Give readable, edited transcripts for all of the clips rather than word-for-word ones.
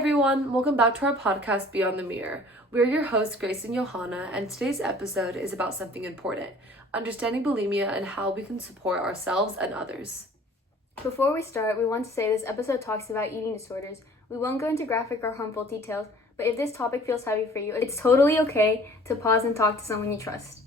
everyone, welcome back to our podcast Beyond the Mirror. We're your hosts, Grace and Yohanna, and today's episode is about something important, understanding bulimia and how we can support ourselves and others. Before we start, we want to say this episode talks about eating disorders. We won't go into graphic or harmful details, but if this topic feels heavy for you, it's totally okay to pause and talk to someone you trust.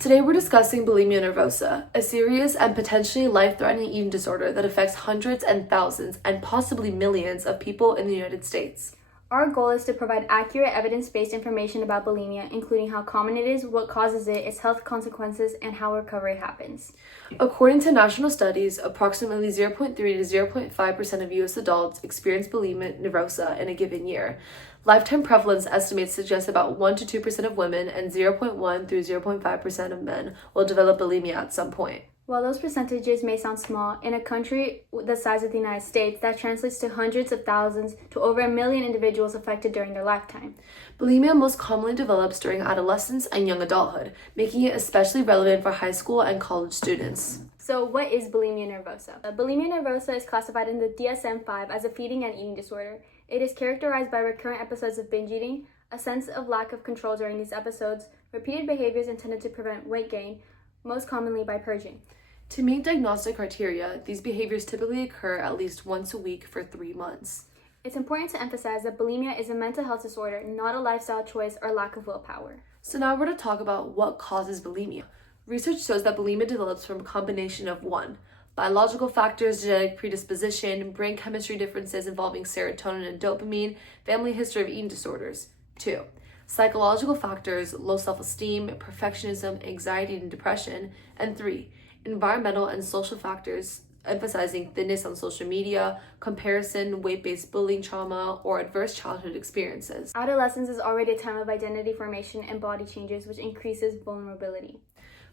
Today we're discussing bulimia nervosa, a serious and potentially life-threatening eating disorder that affects hundreds and thousands and possibly millions of people in the United States. Our goal is to provide accurate evidence-based information about bulimia, including how common it is, what causes it, its health consequences, and how recovery happens. According to national studies, approximately 0.3 to 0.5% of U.S. adults experience bulimia nervosa in a given year. Lifetime prevalence estimates suggest about 1 to 2% of women and 0.1 through 0.5% of men will develop bulimia at some point. While those percentages may sound small, in a country the size of the United States, that translates to hundreds of thousands to over 1 million individuals affected during their lifetime. Bulimia most commonly develops during adolescence and young adulthood, making it especially relevant for high school and college students. So what is bulimia nervosa? Bulimia nervosa is classified in the DSM-5 as a feeding and eating disorder. It is characterized by recurrent episodes of binge eating, a sense of lack of control during these episodes, repeated behaviors intended to prevent weight gain, most commonly by purging. To meet diagnostic criteria, these behaviors typically occur at least once a week for 3 months. It's important to emphasize that bulimia is a mental health disorder, not a lifestyle choice or lack of willpower. So now we're going to talk about what causes bulimia. Research shows that bulimia develops from a combination of 1. Biological factors, genetic predisposition, brain chemistry differences involving serotonin and dopamine, family history of eating disorders. 2. Psychological factors, low self-esteem, perfectionism, anxiety, and depression. And 3. Environmental and social factors, emphasizing thinness on social media, comparison, weight-based bullying trauma, or adverse childhood experiences. Adolescence is already a time of identity formation and body changes, which increases vulnerability.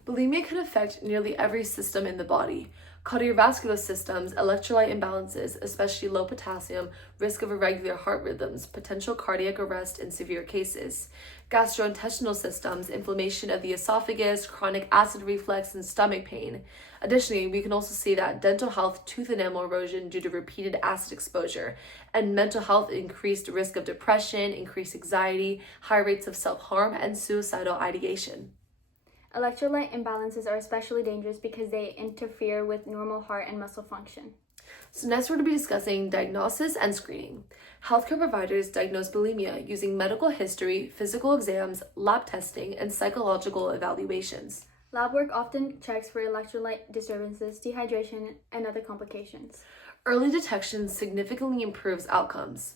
Bulimia can affect nearly every system in the body. Cardiovascular systems, electrolyte imbalances, especially low potassium, risk of irregular heart rhythms, potential cardiac arrest in severe cases. Gastrointestinal systems, inflammation of the esophagus, chronic acid reflux, and stomach pain. Additionally, we can also see that dental health, tooth enamel erosion due to repeated acid exposure, and mental health, increased risk of depression, increased anxiety, high rates of self-harm, and suicidal ideation. Electrolyte imbalances are especially dangerous because they interfere with normal heart and muscle function. So next we're going to be discussing diagnosis and screening. Healthcare providers diagnose bulimia using medical history, physical exams, lab testing, and psychological evaluations. Lab work often checks for electrolyte disturbances, dehydration, and other complications. Early detection significantly improves outcomes.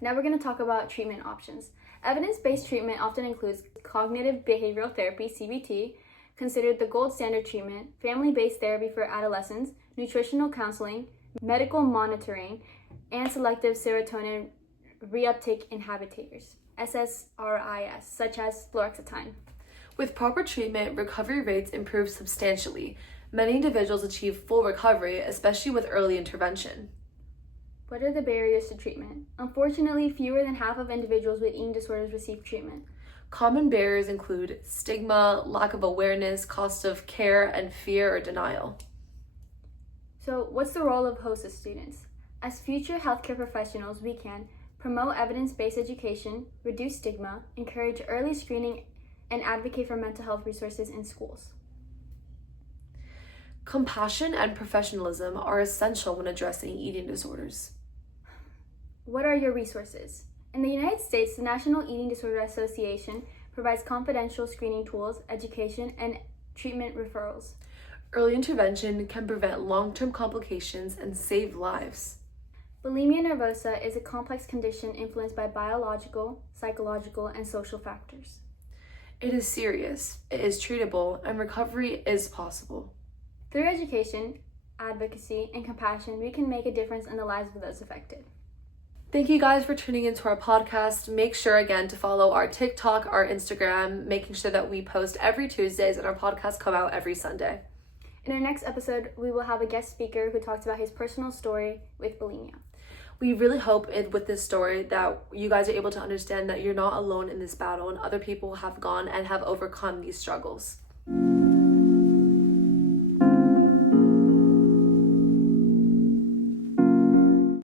Now we're going to talk about treatment options. Evidence-based treatment often includes cognitive behavioral therapy, CBT, considered the gold standard treatment, family-based therapy for adolescents, nutritional counseling, medical monitoring, and selective serotonin reuptake inhibitors, SSRIs, such as fluoxetine. With proper treatment, recovery rates improve substantially. Many individuals achieve full recovery, especially with early intervention. What are the barriers to treatment? Unfortunately, fewer than half of individuals with eating disorders receive treatment. Common barriers include stigma, lack of awareness, cost of care, and fear or denial. So, what's the role of host students? As future healthcare professionals, we can promote evidence-based education, reduce stigma, encourage early screening, and advocate for mental health resources in schools. Compassion and professionalism are essential when addressing eating disorders. What are your resources? In the United States, the National Eating Disorder Association provides confidential screening tools, education, and treatment referrals. Early intervention can prevent long-term complications and save lives. Bulimia nervosa is a complex condition influenced by biological, psychological, and social factors. It is serious, it is treatable, and recovery is possible. Through education, advocacy, and compassion, we can make a difference in the lives of those affected. Thank you guys for tuning into our podcast. Make sure again to follow our TikTok, our Instagram, making sure that we post every Tuesdays and our podcasts come out every Sunday. In our next episode, we will have a guest speaker who talks about his personal story with bulimia. We really hope with this story that you guys are able to understand that you're not alone in this battle and other people have gone and have overcome these struggles.